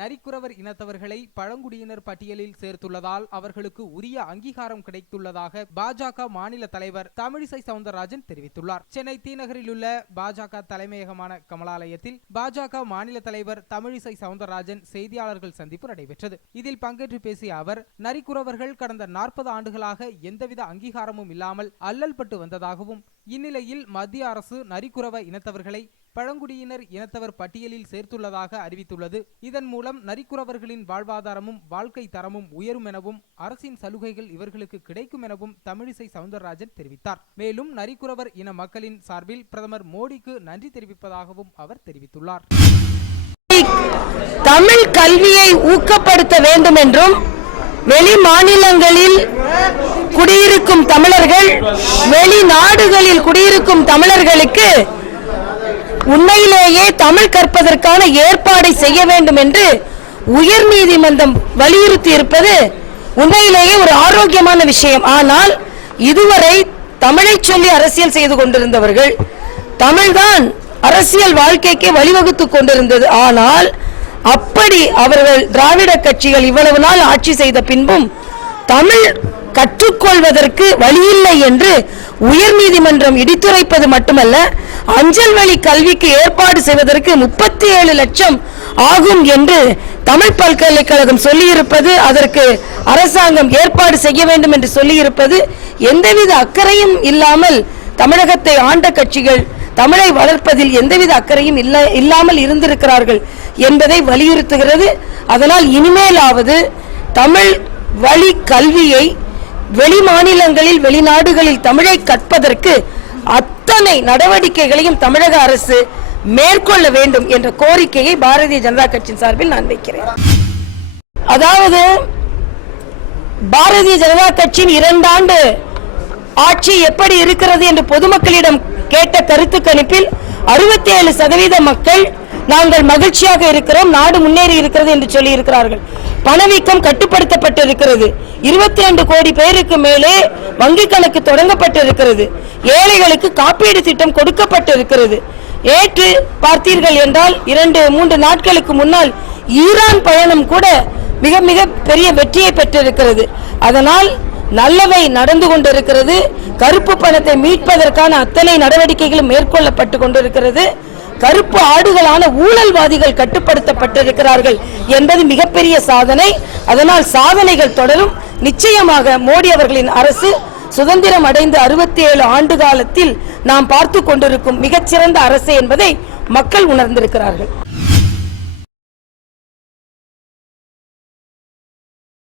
நரிக்குறவர் இனத்தவர்களை பழங்குடியினர் பட்டியலில் சேர்த்துள்ளதால் அவர்களுக்கு உரிய அங்கீகாரம் கிடைத்துள்ளதாக பாஜக மாநில தலைவர் தமிழிசை சவுந்தரராஜன் தெரிவித்துள்ளார். சென்னை தீநகரில் உள்ள பாஜக தலைமையகமான கமலாலயத்தில் பாஜக மாநில தலைவர் தமிழிசை சவுந்தரராஜன் செய்தியாளர்கள் சந்திப்பு நடைபெற்றது. இதில் பங்கேற்று பேசிய அவர், நரிக்குறவர்கள் கடந்த 40 ஆண்டுகளாக எந்தவித அங்கீகாரமும் இல்லாமல் அல்லல்பட்டு வந்ததாகவும், இந்நிலையில் மத்திய அரசு நரிக்குறவ இனத்தவர்களை பழங்குடியினர் இனத்தவர் பட்டியலில் சேர்த்துள்ளதாக அறிவித்துள்ளது. இதன் மூலம் நரிக்குறவர்களின் வாழ்வாதாரமும் வாழ்க்கை தரமும் உயரும் எனவும் அரசின் சலுகைகள் இவர்களுக்கு கிடைக்கும் எனவும் தமிழிசை சவுந்தரராஜன் தெரிவித்தார். மேலும் நரிக்குறவர் இன மக்களின் சார்பில் பிரதமர் மோடிக்கு நன்றி தெரிவிப்பதாகவும் அவர் தெரிவித்துள்ளார். தமிழ் கல்வியை ஊக்கப்படுத்த வேண்டும் என்றும், வெளி மாநிலங்களில் குடியிருக்கும் தமிழர்கள் வெளிநாடுகளில் குடியிருக்கும் தமிழர்களுக்கு உண்மையிலேயே தமிழ் கற்பதற்கான ஏற்பாடை செய்ய வேண்டும் என்று உயர் நீதிமன்றம் வலியுறுத்தி இருப்பது உண்மையிலேயே ஒரு ஆரோக்கியமான விஷயம். ஆனால் இதுவரை தமிழை சொல்லி அரசியல் செய்து கொண்டிருந்தவர்கள், தமிழ்தான் அரசியல் வாழ்க்கைக்கு வழிவகுத்து கொண்டிருந்தது. ஆனால் அப்படி அவர்கள் திராவிட கட்சிகள் இவ்வளவு நாள் ஆட்சி செய்த பின்பும் தமிழ் கற்றுக்கொள்வதற்கு வழியில்லை என்று உயர் நீதிமன்றம் இடித்துரைப்பது மட்டுமல்ல, அஞ்சல் வழி கல்விக்கு ஏற்பாடு செய்வதற்கு 37 லட்சம் ஆகும் என்று தமிழ் பல்கலைக்கழகம் சொல்லியிருப்பது, அதற்கு அரசாங்கம் ஏற்பாடு செய்ய வேண்டும் என்று சொல்லியிருப்பது, எந்தவித அக்கறையும் இல்லாமல் தமிழகத்தை ஆண்ட கட்சிகள் தமிழை வளர்ப்பதில் எந்தவித அக்கறையும் இல்லாமல் இருந்திருக்கிறார்கள் என்பதை வலியுறுத்துகிறது. அதனால் இனிமேலாவது தமிழ் வழி கல்வியை வெளி மாநிலங்களில் வெளிநாடுகளில் தமிழை கற்பதற்கு அத்தனை நடவடிக்கைகளையும் தமிழக அரசு மேற்கொள்ள வேண்டும் என்ற கோரிக்கையை பாரதிய ஜனதா கட்சியின் சார்பில் நான் வைக்கிறேன். அதாவது பாரதிய ஜனதா கட்சியின் 2 ஆண்டு ஆட்சி எப்படி இருக்கிறது என்று பொதுமக்களிடம் கேட்ட கருத்து கணிப்பில் 67% மக்கள் நாங்கள் மகிழ்ச்சியாக இருக்கிறோம், நாடு முன்னேறி இருக்கிறது என்று சொல்லி இருக்கிறார்கள். பணவீக்கம் கட்டுப்படுத்தப்பட்டிருக்கிறது. 22 கோடி பேருக்கு மேலே வங்கி கணக்கு தொடங்கப்பட்டிருக்கிறது. ஏழைகளுக்கு காப்பீடு திட்டம் கொடுக்கப்பட்டிருக்கிறது. ஏற்று பார்த்தீர்கள் என்றால் 2-3 நாட்களுக்கு முன்னால் ஈரான் பயணம் கூட மிக மிக பெரிய வெற்றியை பெற்றிருக்கிறது. அதனால் நல்லவை நடந்து கொண்டிருக்கிறது. கருப்பு பணத்தை மீட்பதற்கான அத்தனை நடவடிக்கைகளும் மேற்கொள்ளப்பட்டு கொண்டிருக்கிறது. கருப்பு ஆடுகளான ஊழல்வாதிகள் கட்டுப்படுத்தப்பட்டிருக்கிறார்கள் என்பது மிகப்பெரிய சாதனை. அதனால் சாதனைகள் தொடரும். நிச்சயமாக மோடி அவர்களின் அரசு சுதந்திரம் அடைந்து 67 ஆண்டு காலத்தில் நாம் பார்த்து கொண்டிருக்கும் மிகச்சிறந்த அரசு என்பதை மக்கள் உணர்ந்திருக்கிறார்கள்.